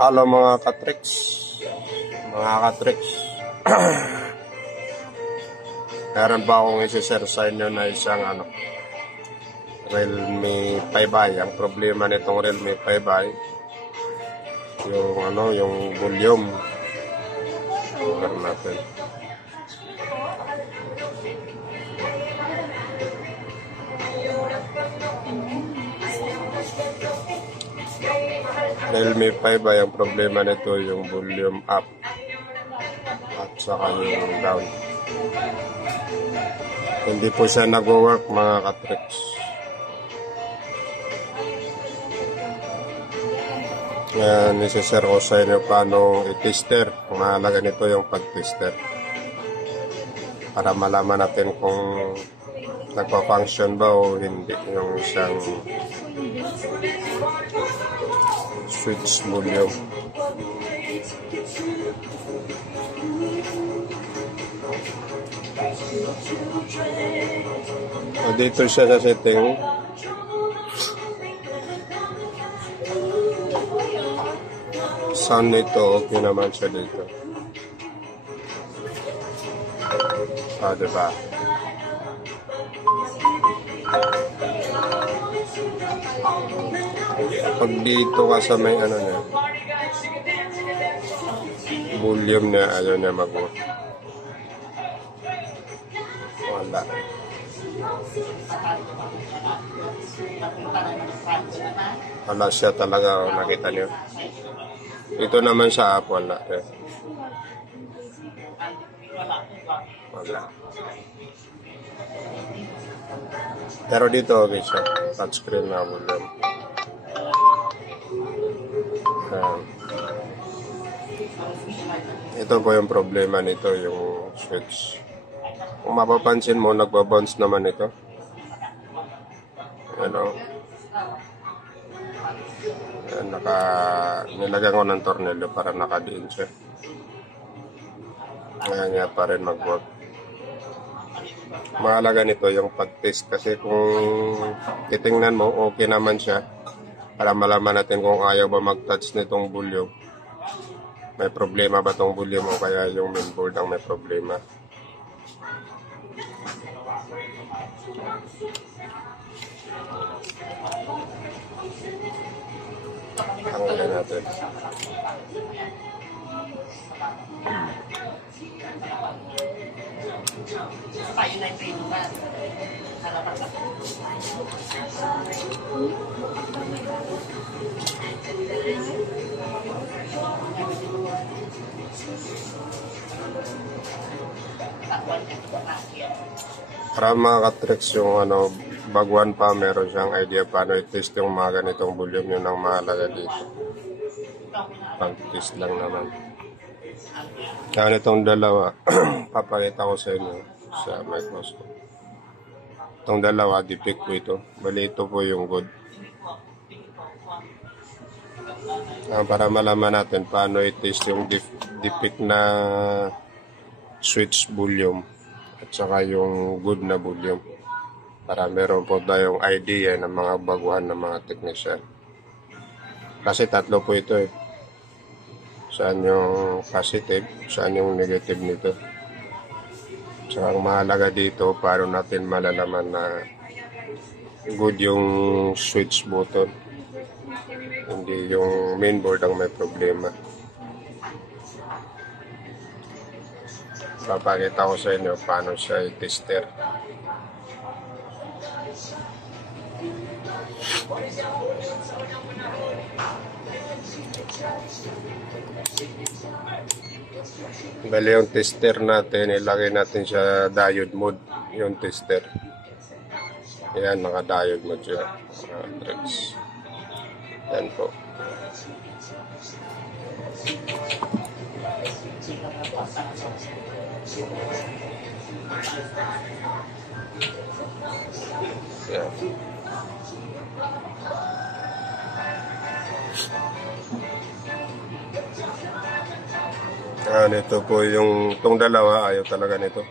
Hello mga katricks. Meron ba akong isi-share sa inyo na isang Realme 5i. Ang problema nitong Realme 5i, yung volume. Cover natin. Realme 5i, ang problema nito yung volume up at saka yung down. Hindi po siya nag-work mga katricks. Yan, isi-share ko sa inyo paano i-tester. Mahalaga nito yung pag-tester para malaman natin kung nagpa-function ba o hindi yung isang switch volume. So, dito siya sa setting. Sound nito, okay naman siya dito. Diba? Pag dito ka sa may niya, volume niya, ayaw niya mag-work. Wala. Wala siya talaga, nakita niyo. Ito naman sa app, wala. Wala. Pero dito, okay siya. Touchscreen na volume. Ito po yung problema nito, yung switch. Kung mapapansin mo, nagbabounce naman ito. Nilagyan ko ng tornilyo para nakadiin siya. Ngayon nga pa rin mag-work. Mahalaga nito yung pag-test kasi kung titingnan mo, okay naman siya. Para malaman natin kung ayaw ba mag-touch nitong volume. May problema ba tong volume o kaya yung mainboard ang may problema. Tanggalin natin. Para mga katricks yung baguhan pa, meron siyang idea paano i-test yung mga ganitong volume, yun ang mahalaga dito. Pag-test lang naman. Kaya itong dalawa, papakita ko sa inyo sa microscope. Itong dalawa, defect po ito. Bali ito po yung good. Para malaman natin paano i-test yung defect na switch volume at saka yung good na volume. Para meron po tayong idea ng mga baguhan ng mga technician. Kasi tatlo po ito eh. Saan yung positive, saan yung negative nito. So ang mahalaga dito, paano natin malalaman na good yung switch button. Hindi yung mainboard ang may problema. Papakita ko sa inyo paano siya i-tester. Bali yung tester natin, ilagay natin siya diode mode, yung tester. Ayan, naka-diode mode siya. Ayan po. Ayan. Ito po itong dalawa, ayaw talaga nito.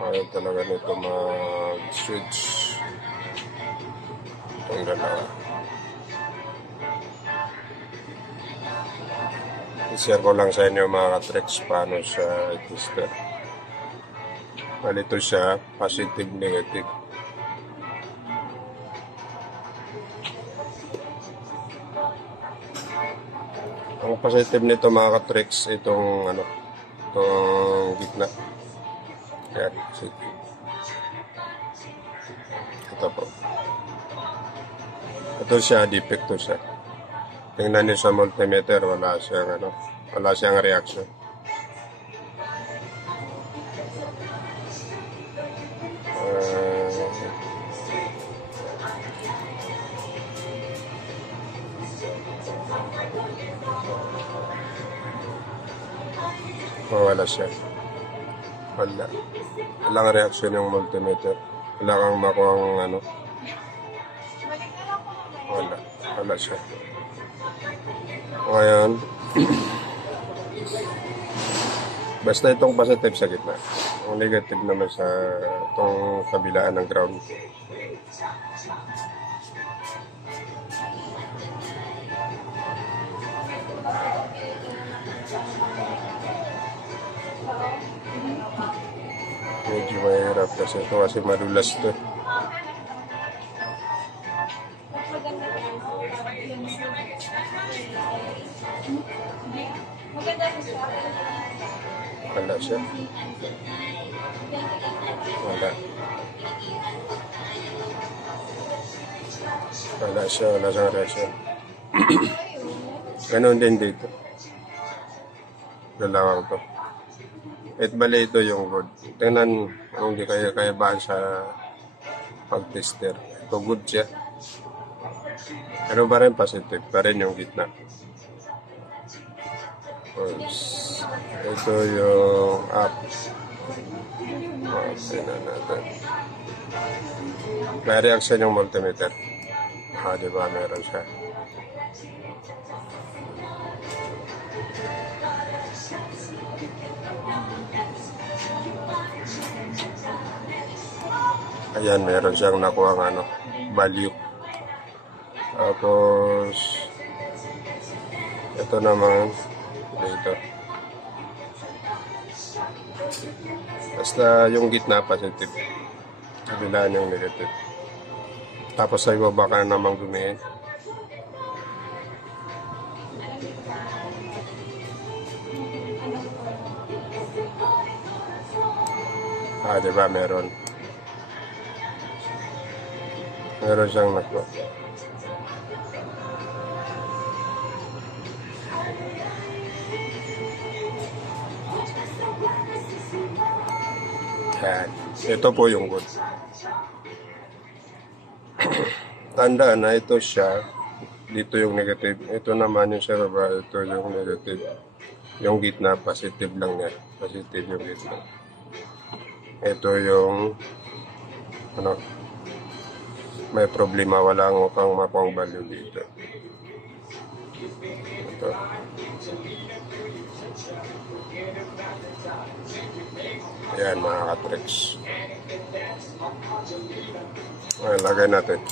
Ayaw talaga nito mag-switch. Itong dalawa. I-share ko lang sa inyo mga tricks paano siya i-tester. Malito siya, positive, negative. Ang positive nito mga ka-tricks, itong gitna. Yan, positive. Ito po. Ito siya, defecto siya. Tingnan niyo sa multimeter, wala siyang reaction. Wala siya. Walang reaction yung multimeter. Wala kang makuha wala siya. Ngayon, basta itong positive sa gitna. Ang negative naman sa itong kabilaan ng ground. Medyo mahirap kasi madulas to. Wala siya. Wala siyang reaction. Ganon din dito. Dalawang to. At bali ito yung good. Tingnan kung hindi kayo kayabaan sa pag-tester. Ito good siya. Pero pa rin positive. Pa rin yung gitna. Ito yung up. Tingnan natin. May reaction yung multimeter. Diba meron siya. Ayan, meron siyang nakuha ng value. Tapos ito naman dito. Basta yung gitna positive. Kabilaan yung negative. Tapos sa iba baka namang gumihin. Diba meron siyang nakuha. Yan. Ito po yung good. Tandaan na ito siya. Dito yung negative. Ito naman yung sa baba. Ito yung negative. Yung gitna, positive lang niya. Positive yung gitna. Ito yung may problema, wala kang makuhang value dito. Ito. Ayan mga ka-tricks. Lagay natin.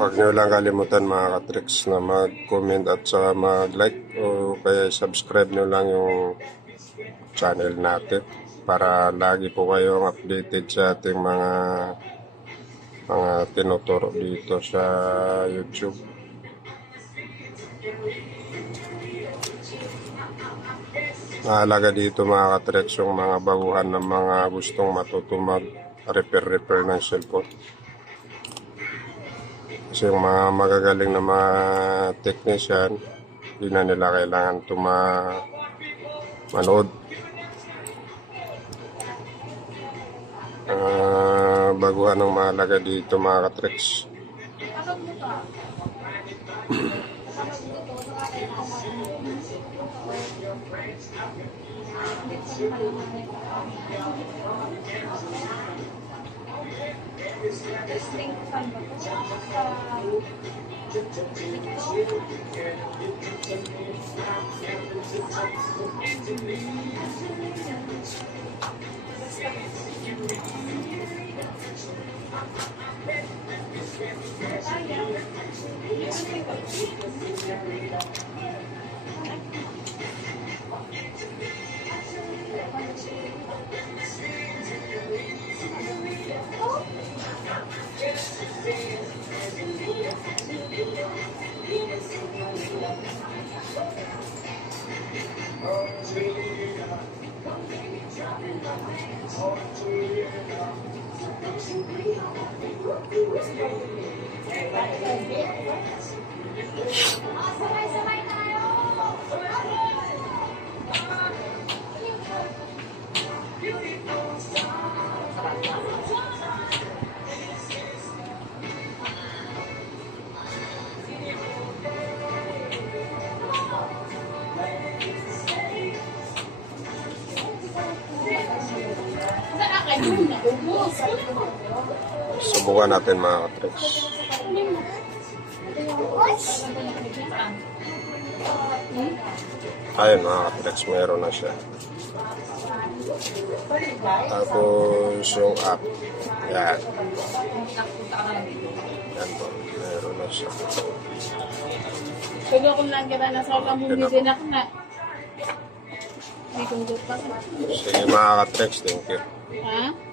Huwag nyo lang kalimutan mga ka-tricks na mag-comment at saka mag-like o kaya subscribe nyo lang yung channel natin para lagi po kayong updated sa ating mga tinuturo dito sa YouTube. Mahalaga dito mga ka-tricks yung mga baguhan ng mga gustong matuto mag-repair ng cellphone. Kasi yung mga magagaling na mga technician, hindi na nila kailangan manood. Baguhan ng mahalaga dito mga ka-tricks. Subukan natin mga katricks. Ayun mga katricks, meron na siya. Tapos yung app. Yan. Yan po, meron na siya. Kaya kung lang na sa kamuli din ako na. Hindi kong gusto. Sige mga katricks, thank you. Ha?